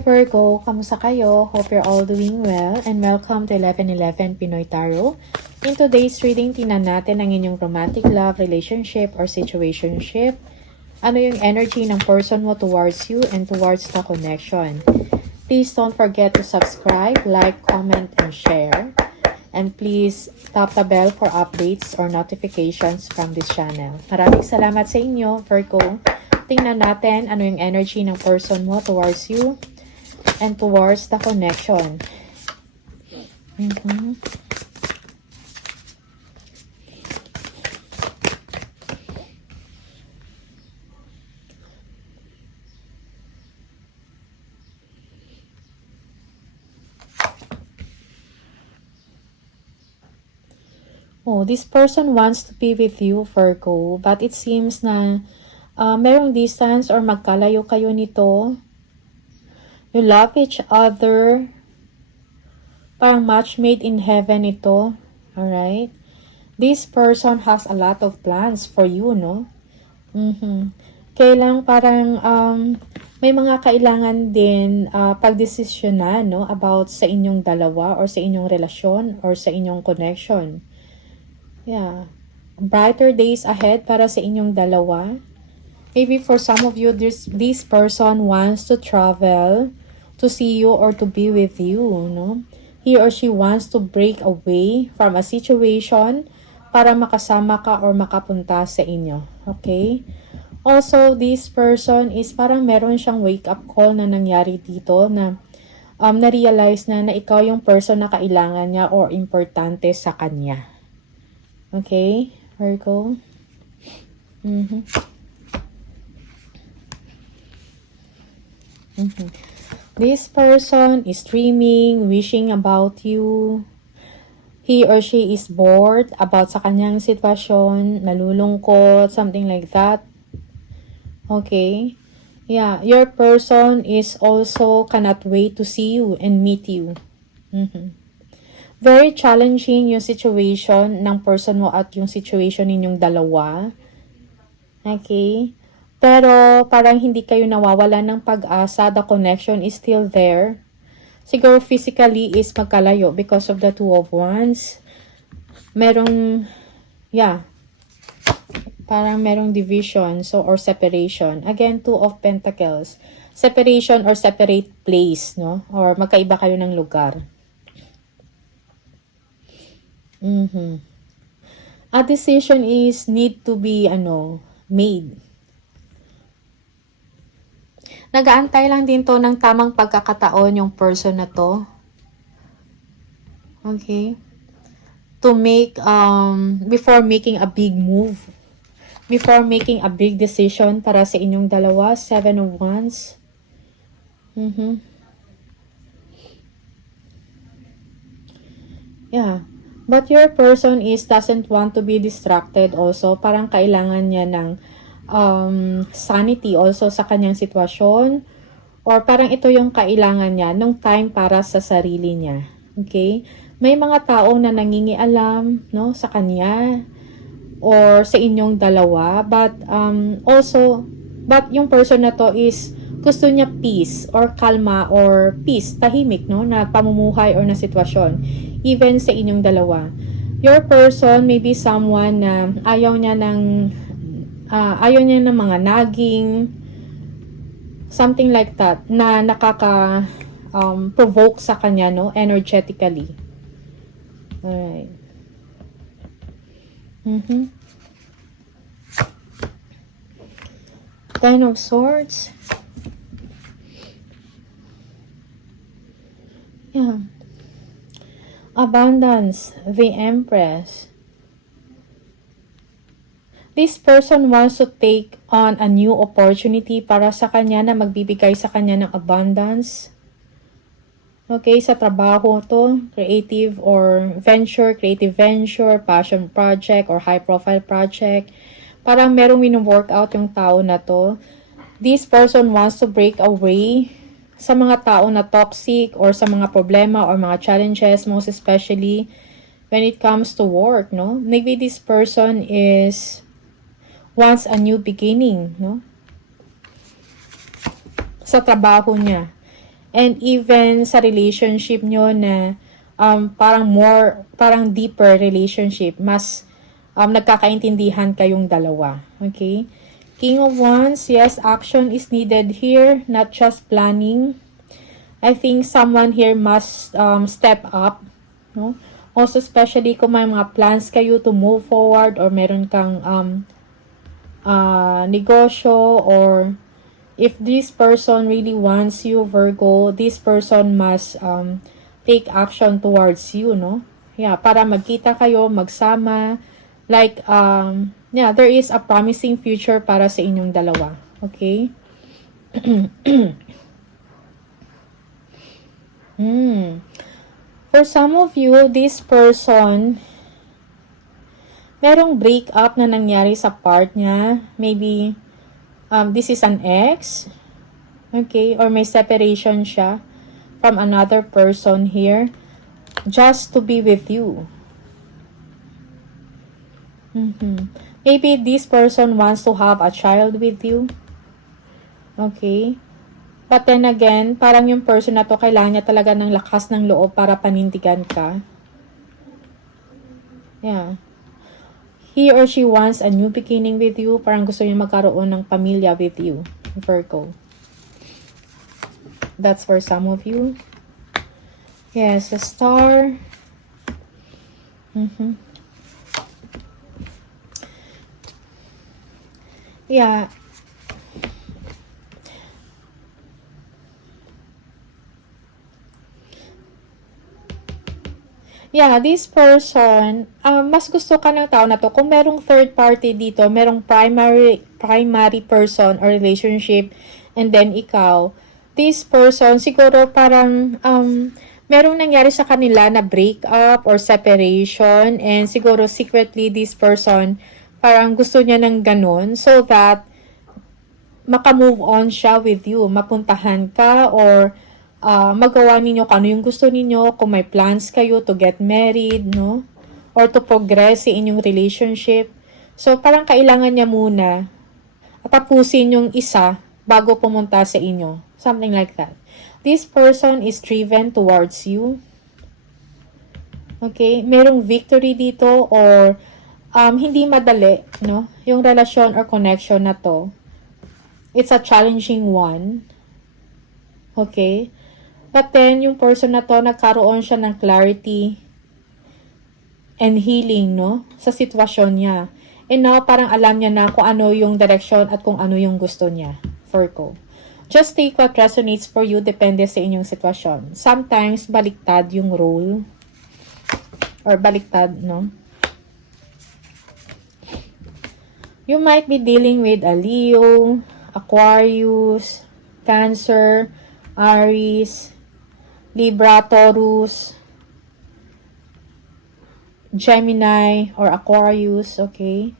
Virgo, kamusta kayo? Hope you're all doing well and welcome to 1111 Pinoy Tarot. In today's reading, tingnan natin ang inyong romantic love, relationship, or situationship. Ano yung energy ng person mo towards you and towards the connection. Please don't forget to subscribe, like, comment, and share. And please tap the bell for updates or notifications from this channel. Maraming salamat sa inyo, Virgo. Tingnan natin ano yung energy ng person mo towards you and towards the connection. Oh, this person wants to be with you, Virgo, but it seems na merong distance or magkalayo kayo nito. You love each other. Parang match made in heaven ito. Alright? This person has a lot of plans for you, no? Kailang parang may mga kailangan din pagdesisyonan, no? About sa inyong dalawa or sa inyong relasyon or sa inyong connection. Yeah. Brighter days ahead para sa inyong dalawa. Maybe for some of you, this person wants to travel to see you or to be with you, no? He or she wants to break away from a situation para makasama ka or makapunta sa inyo. Okay? Also, this person is parang meron siyang wake-up call na nangyari dito na na-realize na ikaw yung person na kailangan niya or importante sa kanya. Okay? Virgo? This person is dreaming, wishing about you. He or she is bored about sa kanyang sitwasyon, nalulungkot, something like that. Okay? Yeah, your person is also cannot wait to see you and meet you. Very challenging yung situation ng person mo at yung situation ninyong dalawa. Okay? Pero parang hindi kayo nawawala ng pag-asa. The connection is still there. Siguro physically is magkalayo because of the Two of Wands. Merong, yeah, parang merong division so or separation. Again, Two of Pentacles. Separation or separate place, no? Or magkaiba kayo ng lugar. A decision is need to be, made. Nag-aantay lang din to ng tamang pagkakataon yung person na to. Okay? To make, before making a big move. Before making a big decision para sa inyong dalawa. Seven of Wands. Yeah. But your person doesn't want to be distracted also. Parang kailangan niya ng sanity also sa kanyang sitwasyon or parang ito yung kailangan niya nung time para sa sarili niya. Okay? May mga tao na nangingialam, no, sa kanya or sa inyong dalawa but yung person na to is gusto niya peace or kalma or peace, tahimik, no, na pamumuhay or na sitwasyon even sa inyong dalawa. Your person may be someone na ayaw niya ng mga naging, something like that, na provoke sa kanya, no, energetically. Alright. Ten of Swords. Yeah. Abundance, the Empress. This person wants to take on a new opportunity para sa kanya na magbibigay sa kanya ng abundance. Okay, sa trabaho to, creative venture, passion project, or high-profile project. Parang merong wino-workout yung tao na to. This person wants to break away sa mga tao na toxic or sa mga problema or mga challenges, most especially when it comes to work, no? Maybe this person wants a new beginning, no? Sa trabaho niya. And even sa relationship nyo na parang deeper relationship, mas nagkakaintindihan kayong dalawa. Okay? King of Wands, yes, action is needed here, not just planning. I think someone here must step up, no? Also, especially kung may mga plans kayo to move forward or meron kang negosyo, or if this person really wants you, Virgo, this person must take action towards you, no? Yeah, para magkita kayo, magsama. Like, yeah, there is a promising future para sa inyong dalawa. Okay? For some of you, this person, merong breakup na nangyari sa part niya. Maybe, this is an ex. Okay? Or may separation siya from another person here. Just to be with you. Maybe this person wants to have a child with you. Okay? But then again, parang yung person na to, kailangan niya talaga ng lakas ng loob para panindigan ka. Yeah. He or she wants a new beginning with you. Parang gusto niya magkaroon ng pamilya with you, Virgo. That's for some of you. Yes, a star. Yeah. Yeah, this person, mas gusto ka ng tao na to. Kung merong third party dito, merong primary person or relationship, and then ikaw, this person, siguro parang, merong nangyari sa kanila na breakup or separation, and siguro secretly this person, parang gusto niya ng ganun, so that, maka-move on siya with you, mapuntahan ka, or, magawa ninyo kung ano yung gusto ninyo, kung may plans kayo to get married, no? Or to progress sa inyong relationship. So, parang kailangan niya muna tapusin yung isa bago pumunta sa inyo. Something like that. This person is driven towards you. Okay? Merong victory dito, or hindi madali, no? Yung relasyon or connection na to. It's a challenging one. Okay? But then, yung person na to, nagkaroon siya ng clarity and healing, no? Sa sitwasyon niya. And now, parang alam niya na kung ano yung direction at kung ano yung gusto niya. Virgo. Just take what resonates for you, depende sa inyong sitwasyon. Sometimes, baliktad yung role. Or baliktad, no? You might be dealing with a Leo, Aquarius, Cancer, Aries, Libra, Taurus, Gemini, or Aquarius, okay?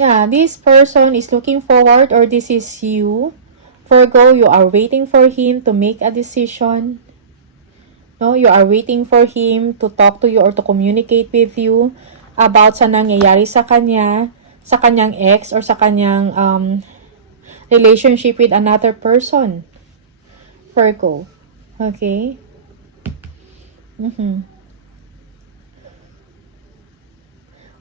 Yeah, this person is looking forward, or this is you. Virgo, you are waiting for him to make a decision. No, you are waiting for him to talk to you or to communicate with you about sa nangyayari sa kanya, sa kanyang ex, or sa kanyang relationship with another person. Virgo. Okay?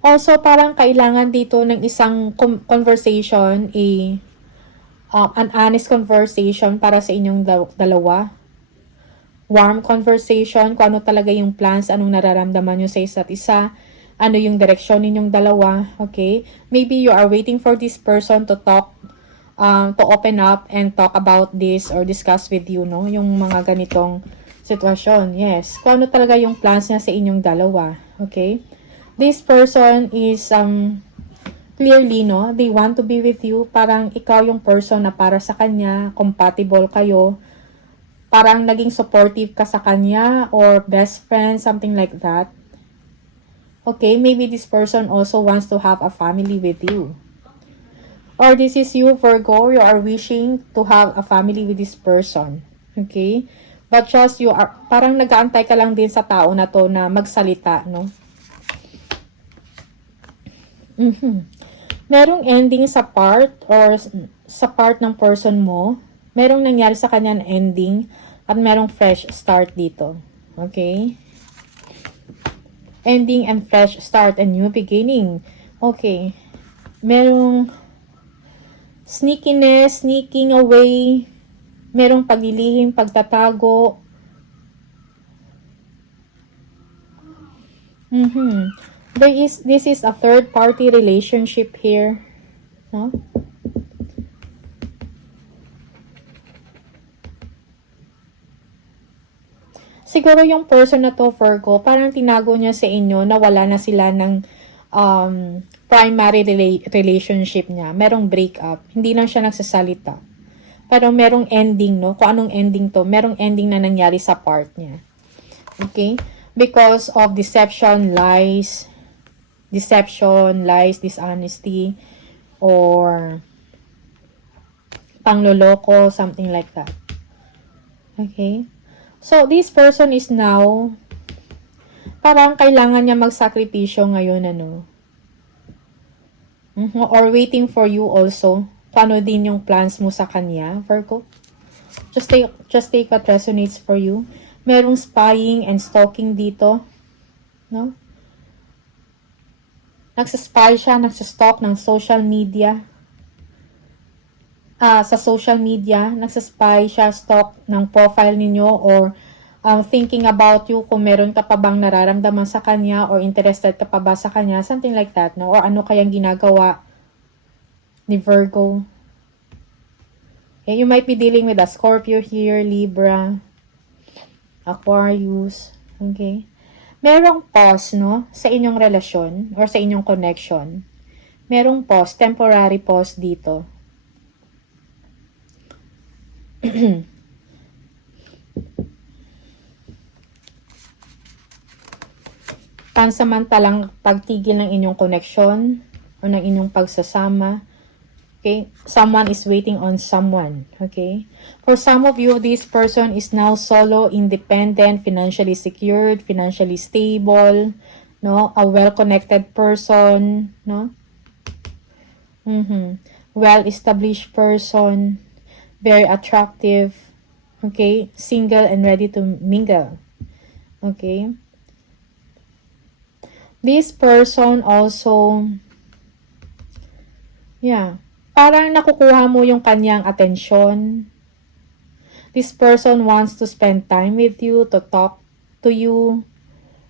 Also, parang kailangan dito ng isang conversation, an honest conversation para sa inyong dalawa. Warm conversation, kung ano talaga yung plans, anong nararamdaman nyo sa isa't isa, ano yung direksyon ninyong dalawa, okay? Maybe you are waiting for this person to talk, to open up and talk about this or discuss with you, no? Yung mga ganitong sitwasyon, yes. Kung ano talaga yung plans niya sa inyong dalawa, okay? This person is, clearly, no? They want to be with you. Parang ikaw yung person na para sa kanya, compatible kayo. Parang naging supportive ka sa kanya or best friend, something like that. Okay, maybe this person also wants to have a family with you. Or this is you, Virgo, you are wishing to have a family with this person. Okay? But just you are, parang nag-aantay ka lang din sa tao na to na magsalita, no? Merong ending sa part or sa part ng person mo, merong nangyari sa kanya na ending at merong fresh start dito. Okay? Ending and fresh start and new beginning. Okay. Merong sneakiness, sneaking away, merong paglilihim, pagtatago. This is a third party relationship here. No? Siguro yung person na to, Virgo, parang tinago niya sa inyo na wala na sila ng primary relationship niya. Merong breakup. Hindi lang siya nagsasalita. Pero merong ending, no? Kung anong ending to, merong ending na nangyari sa part niya. Okay? Because of deception, lies, dishonesty, or pangloloko, something like that. Okay? So, this person is now, parang kailangan niya magsakripisyo ngayon, ano? Or waiting for you also. Paano din yung plans mo sa kanya, Virgo? Just take what resonates for you. Merong spying and stalking dito. No? Nagsaspy siya, nagsastalk ng social media. Sa social media, nagsaspy siya, stalk ng profile ninyo or thinking about you kung meron ka pa bang nararamdaman sa kanya or interested ka pa ba sa kanya, something like that, no? Or ano kayang ginagawa ni Virgo. Okay, you might be dealing with a Scorpio here, Libra, Aquarius, okay? Merong pause, no? Sa inyong relasyon or sa inyong connection. Merong pause, temporary pause dito. Pansamantalang pagtigil ng inyong connection o ng inyong pagsasama. Okay? Someone is waiting on someone. Okay? For some of you, this person is now solo, independent, financially secured, financially stable, no? A well-connected person, no? Well-established person, very attractive, okay? Single and ready to mingle. Okay? This person also, parang nakukuha mo yung kanyang atensyon. This person wants to spend time with you, to talk to you,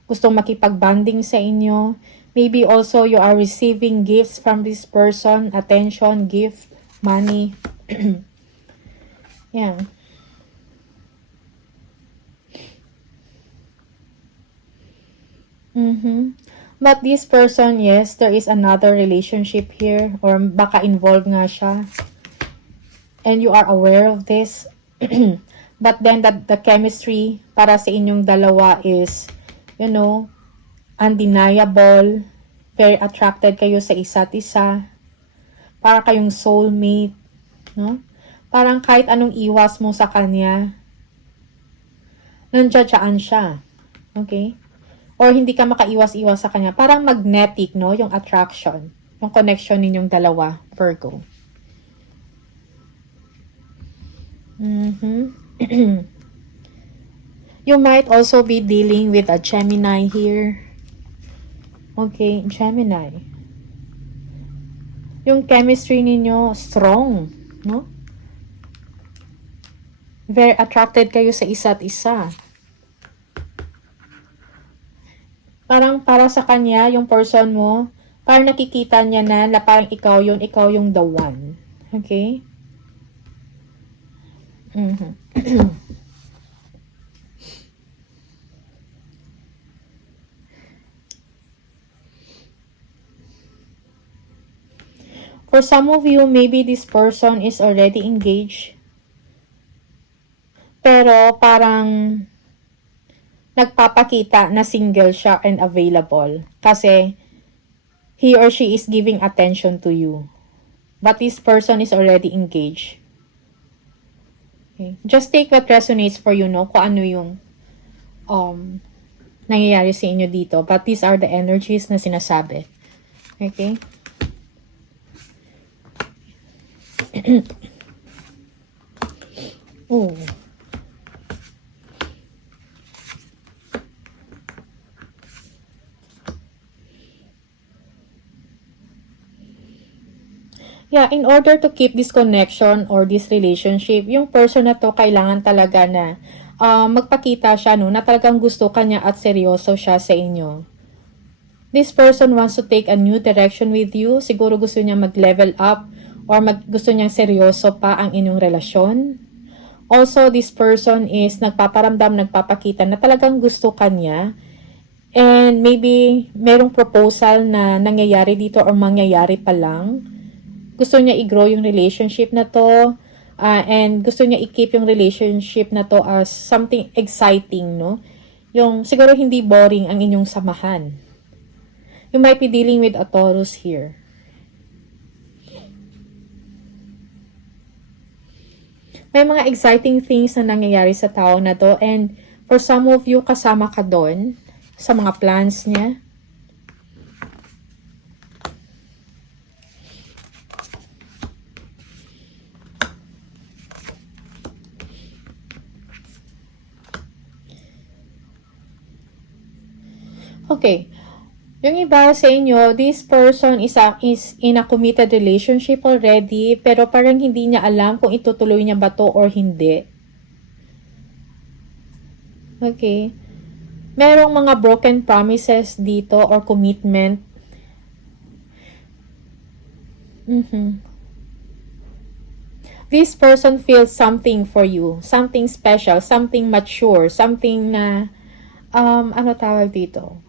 gustong makipag-bonding sa inyo. Maybe also you are receiving gifts from this person, attention, gift, money. But this person, yes, there is another relationship here or baka involved nga siya. And you are aware of this. But then the chemistry para sa inyong dalawa is, undeniable. Very attracted kayo sa isa't isa. Para kayong soulmate. No? Parang kahit anong iwas mo sa kanya, nandiyan siya. Okay? Or hindi ka makaiwas-iwas sa kanya. Parang magnetic, no? Yung attraction. Yung connection ninyong dalawa, Virgo. You might also be dealing with a Gemini here. Okay, Gemini. Yung chemistry ninyo, strong, no? Very attracted kayo sa isa't isa. Parang para sa kanya, yung person mo, parang nakikita niya na parang ikaw yung the one. Okay? For some of you, maybe this person is already engaged. Pero parang nagpapakita na single siya and available. Kasi he or she is giving attention to you. But this person is already engaged. Okay. Just take what resonates for you, no? Kung ano yung nangyayari sa inyo dito. But these are the energies na sinasabi. Okay? Oh. Yeah, in order to keep this connection or this relationship, yung person na to kailangan talaga na magpakita siya no, na talagang gusto kanya at seryoso siya sa inyo. This person wants to take a new direction with you. Siguro gusto niya mag-level up or gusto niyang seryoso pa ang inyong relasyon. Also, this person is nagpaparamdam, nagpapakita na talagang gusto kanya. And maybe merong proposal na nangyayari dito or mangyayari pa lang. Gusto niya i-grow yung relationship na to. And gusto niya i-keep yung relationship na to as something exciting, no? Yung siguro hindi boring ang inyong samahan. You might be dealing with a Taurus here. May mga exciting things na nangyayari sa tao na to, and for some of you, kasama ka doon sa mga plans niya. Okay. Yung iba sa inyo, this person is in a committed relationship already, pero parang hindi niya alam kung itutuloy niya ba to or hindi. Okay. Merong mga broken promises dito or commitment. This person feels something for you, something special, something mature, something na, ano tawag dito?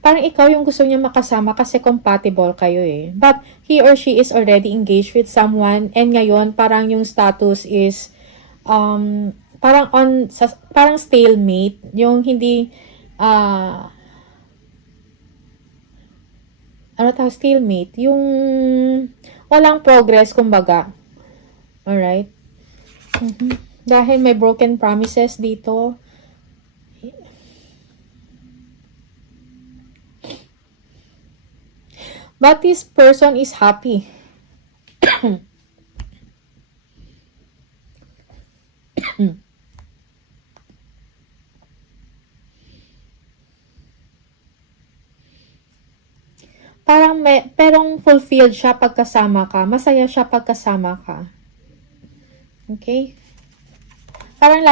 Parang ikaw yung gusto niya makasama kasi compatible kayo eh. But he or she is already engaged with someone, and ngayon parang yung status is parang stalemate, yung hindi stalemate, yung walang progress kumbaga. Alright? Dahil may broken promises dito. But this person is happy. Perong fulfilled siya pagkasama ka. Masaya siya pagkasama ka. Okay? Parang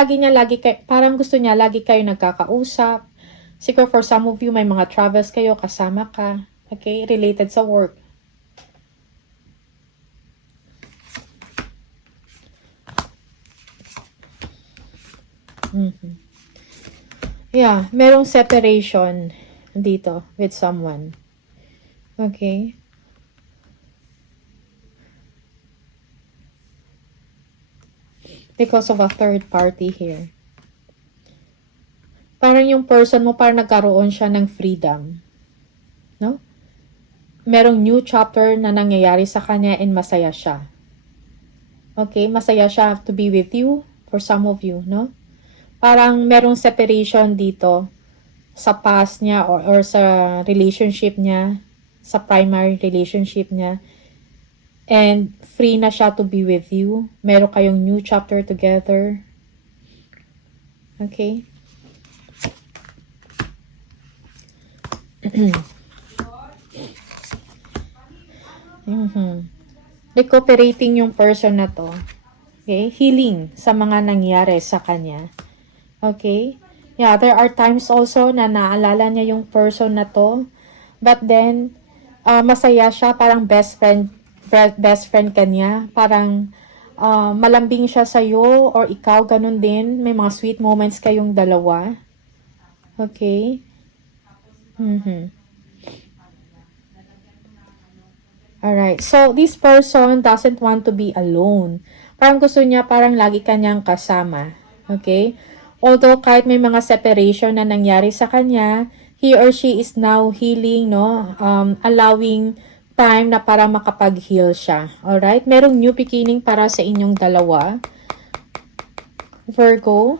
gusto niya lagi kayo nagkakausap. Siguro for some of you, may mga travels kayo, kasama ka. Okay, related sa work. Yeah, merong separation dito with someone. Okay. Because of a third party here. Parang yung person mo, parang nagkaroon siya ng freedom. No? Merong new chapter na nangyayari sa kanya and masaya siya. Okay, masaya siya to be with you for some of you, no? Parang merong separation dito sa past niya or sa relationship niya, sa primary relationship niya. And free na siya to be with you. Meron kayong new chapter together. Okay? Recuperating yung person na to. Okay? Healing sa mga nangyari sa kanya. Okay? Yeah, there are times also na naalala niya yung person na to. But then, masaya siya. Parang best friend ka niya. Parang malambing siya sa'yo or ikaw, ganun din. May mga sweet moments kayong dalawa. Okay? Alright, so this person doesn't want to be alone. Parang gusto niya parang lagi kanyang kasama. Okay? Although kahit may mga separation na nangyari sa kanya, he or she is now healing, no? Allowing time na para makapag-heal siya. Alright? Merong new beginning para sa inyong dalawa. Virgo.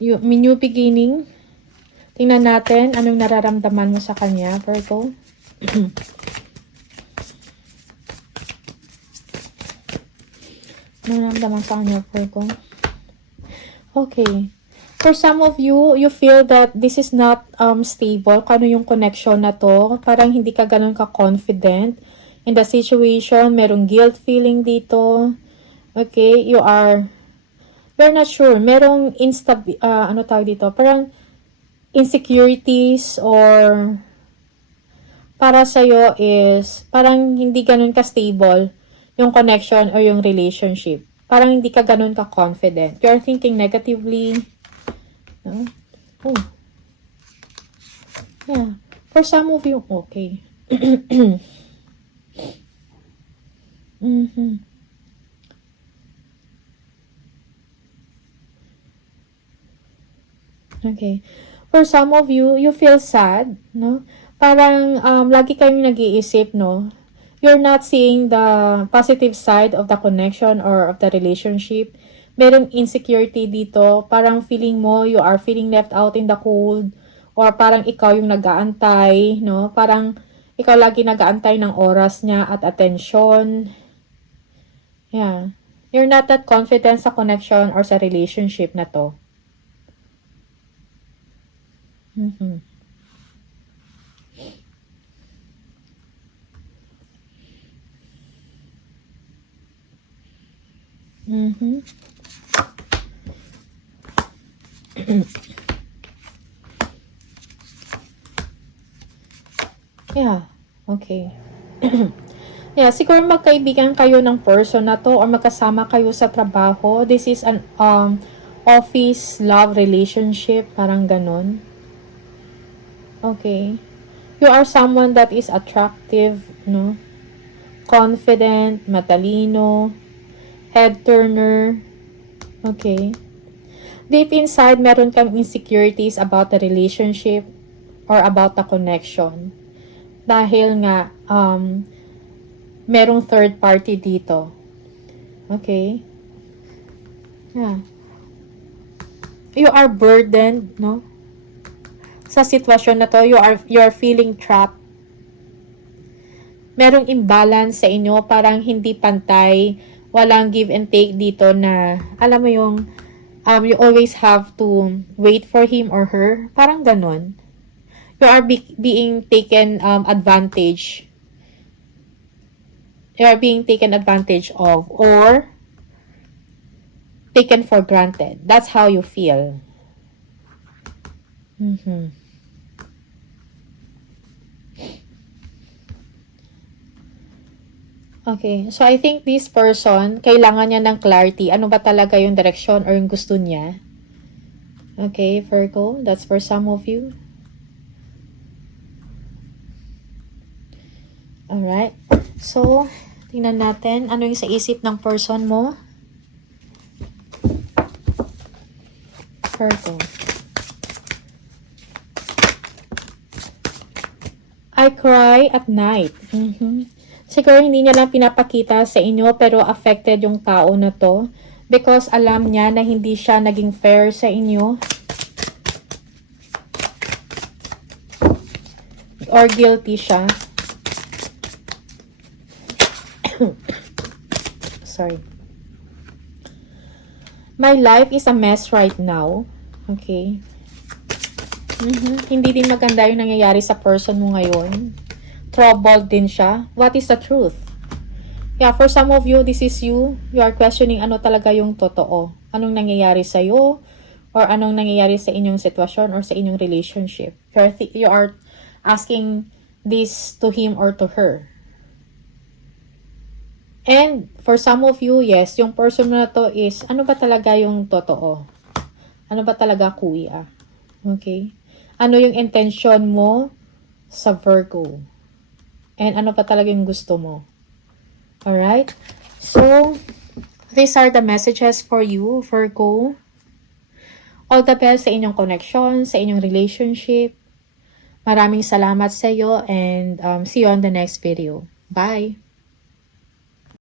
May new beginning. Tingnan natin anong nararamdaman mo sa kanya, Virgo. Naramdaman sa kanya, Virgo. Okay. For some of you, you feel that this is not stable. Kung ano yung connection na to. Parang hindi ka ganun ka-confident in the situation. Merong guilt feeling dito. Okay, you're not sure. Merong ano tawag dito? Parang insecurities or para sa'yo is parang hindi ganun ka-stable yung connection or yung relationship. Parang hindi ka ganun ka-confident. You're thinking negatively. No? Oh. Yeah. For some of you, okay. Mm-hmm. Okay. For some of you, you feel sad, no? Parang lagi kayong nag-iisip, no? You're not seeing the positive side of the connection or of the relationship. Merong insecurity dito. Parang feeling mo, you are feeling left out in the cold. Or parang ikaw yung nag-aantay, no? Parang ikaw lagi nag-aantay ng oras niya at attention. Yeah. You're not that confident sa connection or sa relationship na to. Mm-hmm. Mm-hmm. Yeah. Okay. Yeah, siguro magkaibigan kayo ng person na to or magkasama kayo sa trabaho. This is an office love relationship, parang ganun. Okay. You are someone that is attractive, no? Confident, matalino, head turner. Okay. Deep inside, meron kang insecurities about the relationship or about the connection. Dahil nga, merong third party dito. Okay? Yeah. You are burdened, no? Sa sitwasyon na to, you are feeling trapped. Merong imbalance sa inyo, parang hindi pantay, walang give and take dito na, alam mo yung, you always have to wait for him or her. Parang ganon. You are being taken advantage. You are being taken advantage of or taken for granted. That's how you feel. Mm-hmm. Okay, so I think this person, kailangan niya ng clarity. Ano ba talaga yung direction or yung gusto niya? Okay, Virgo, that's for some of you. Alright, so, tingnan natin, ano yung sa isip ng person mo? Virgo. I cry at night. Siguro hindi niya lang pinapakita sa inyo pero affected yung tao na to because alam niya na hindi siya naging fair sa inyo or guilty siya. Sorry. My life is a mess right now. Okay. Hindi din maganda yung nangyayari sa person mo ngayon. Troubled din siya. What is the truth? Yeah, for some of you, this is you. You are questioning ano talaga yung totoo. Anong nangyayari sa'yo? Or anong nangyayari sa inyong sitwasyon or sa inyong relationship. You are asking this to him or to her. And for some of you, yes, yung person na to is, ano ba talaga yung totoo? Ano ba talaga kuya? Okay? Ano yung intention mo sa Virgo? And ano pa talaga yung gusto mo? Alright? So, these are the messages for you, Virgo. All the best sa inyong connection, sa inyong relationship. Maraming salamat sa iyo and see you on the next video. Bye!